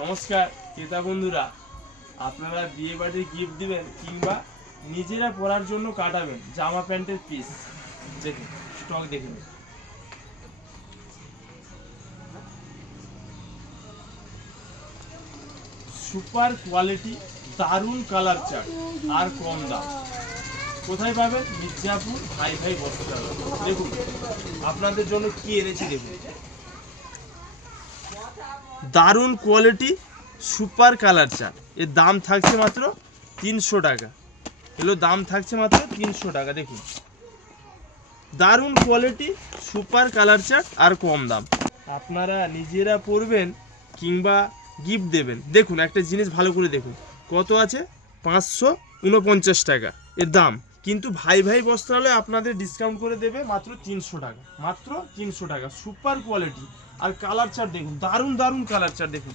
নমস্কার ক্রেতা বন্ধুরা, আপনারা বিয়ে বাড়ির গিফট দিবেন কিংবা নিজেরা পরার জন্য কাটাবেন জামা প্যান্টের পিস, দেখুন স্টক দেখে নিন। সুপার কোয়ালিটি, দারুণ কালার চার্ট আর কম দাম। কোথায় পাবেন? মির্জাপুর ভাই ভাই বস্ত্রালয়। দেখুন আপনাদের জন্য কি এনেছি, দেখুন দারুণ কোয়ালিটি সুপার কালার চার্ট। এর দাম থাকছে মাত্র 300 টাকা। এগুলো দাম থাকছে মাত্র 300 টাকা। দেখুন দারুণ কোয়ালিটি সুপার কালার চার্ট আর কম দাম। আপনারা নিজেরা পরবেন কিংবা গিফট দেবেন। দেখুন একটা জিনিস ভালো করে দেখুন, কত আছে? 549 টাকা এর দাম, কিন্তু ভাই ভাই বস্ত্রালয় আপনাদের ডিসকাউন্ট করে দেবে মাত্র 300 টাকা। মাত্র 300 টাকা। সুপার কোয়ালিটি আর কালার চার্ট দেখুন, দারুণ দারুণ কালার চার্ট দেখুন।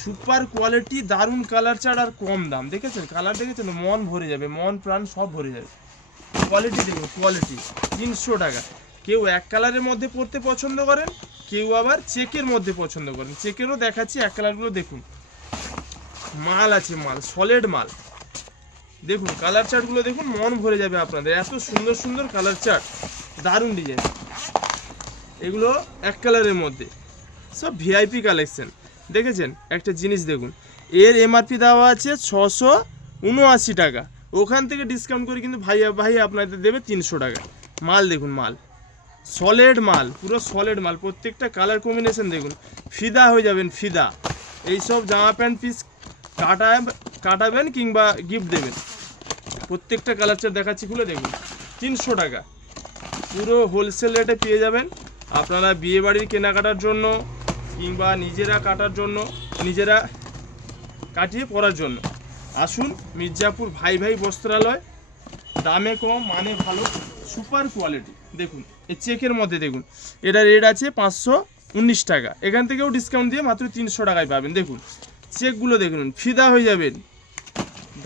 সুপার কোয়ালিটি, দারুণ কালার চার্ট আর কম দাম। দেখেছেন কালার, দেখেছেন? মন ভরে যাবে, মন প্রাণ সব ভরে যাবে। কোয়ালিটি দেখুন, কোয়ালিটি 300 টাকা। কেউ এক কালারের মধ্যে পরতে পছন্দ করেন, কেউ আবার চেকের মধ্যে পছন্দ করেন। চেকেরও দেখাচ্ছি, এক কালারগুলো দেখুন। মাল আছে, মাল সলিড মাল। দেখুন কালার চার্টগুলো দেখুন, মন ভরে যাবে আপনাদের। এত সুন্দর সুন্দর কালার চার্ট, দারুণ ডিজাইন। এগুলো এক কালারের মধ্যে সব ভিআইপি কালেকশন। দেখেছেন একটা জিনিস দেখুন, এর এমআরপি দেওয়া আছে 679 টাকা। ওখান থেকে ডিসকাউন্ট করে কিন্তু ভাই আপনাদের দেবে 300 টাকা। মাল দেখুন, মাল সলিড মাল, পুরো সলিড মাল। প্রত্যেকটা কালার কম্বিনেশন দেখুন, ফিদা হয়ে যাবেন, ফিদা। এইসব জামা প্যান্ট পিস কাটাবেন কিংবা গিফট দেবেন। প্রত্যেকটা কালার চার্ট দেখাচ্ছি, খুলে দেখুন। 300 টাকা পুরো হোলসেল রেটে পেয়ে যাবেন। আপনারা বিয়ে বাড়ির কেনাকাটার জন্য কিংবা নিজেরা কাটার জন্য, নিজেরা কাটিয়ে পরার জন্য আসুন মির্জাপুর ভাই ভাই বস্ত্রালয়। দামে কম, মানে ভালো, সুপার কোয়ালিটি। দেখুন এই চেকের মধ্যে দেখুন, এটা রেট আছে 519 টাকা। এখান থেকেও ডিসকাউন্ট দিয়ে মাত্র 300 টাকায় পাবেন। দেখুন চেকগুলো দেখুন, ফিদা হয়ে যাবেন।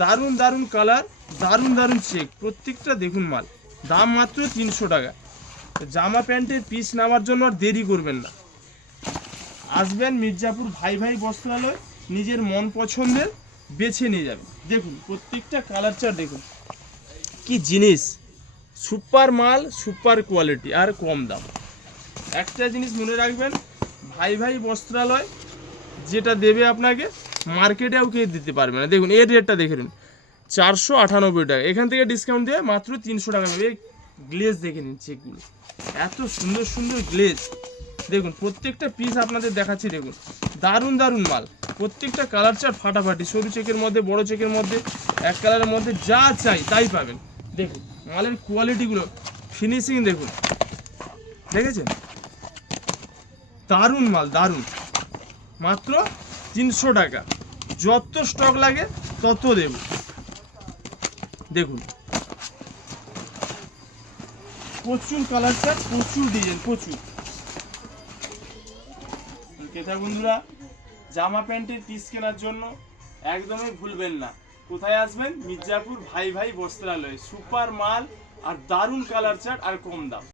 দারুণ দারুণ কালার, দারুণ দারুণ চেক, প্রত্যেকটা দেখুন মাল। দাম মাত্র 300 টাকা। জামা প্যান্টের পিস নেওয়ার জন্য আর দেরি করবেন না, আসবেন মির্জাপুর ভাই ভাই বস্ত্রালয়, নিজের মন পছন্দের বেছে নিয়ে যাবেন। দেখুন প্রত্যেকটা কালার চার্ট দেখুন, কি জিনিস! সুপার মাল, সুপার কোয়ালিটি আর কম দাম। একটা জিনিস মনে রাখবেন, ভাই ভাই বস্ত্রালয় যেটা দেবে আপনাকে মার্কেটেও কেউ দিতে পারবে না। দেখুন এর রেটটা দেখে নিন, 498 টাকা। এখান থেকে ডিসকাউন্ট দিয়ে মাত্র 300 টাকা পাবে। গ্লেজ দেখে নিন, চেকগুলো এত সুন্দর সুন্দর গ্লেজ। দেখুন প্রত্যেকটা পিস আপনাদের দেখাচ্ছি, দেখুন দারুণ দারুণ মাল। প্রত্যেকটা কালার চার্ট ফাটাফাটি, সরু চেকের মধ্যে, বড় চেকের মধ্যে, এক কালারের মধ্যে, যা চাই তাই পাবেন। দেখুন মালের কোয়ালিটিগুলো, ফিনিশিং দেখুন, দেখেছেন? দারুণ মাল, দারুণ। মাত্র 300 টাকা। যত স্টক লাগে তত দেব। দেখুন প্রচুর কালার চার্ট, প্রচুর ডিজাইন, প্রচুর। ক্রেতা বন্ধুরা, জামা প্যান্টের পিস কেনার জন্য একদমই ভুলবেন না। কোথায় আসবেন? মির্জাপুর ভাই ভাই বস্ত্রালয়। সুপার মাল আর দারুণ কালার চার্ট আর কম দাম।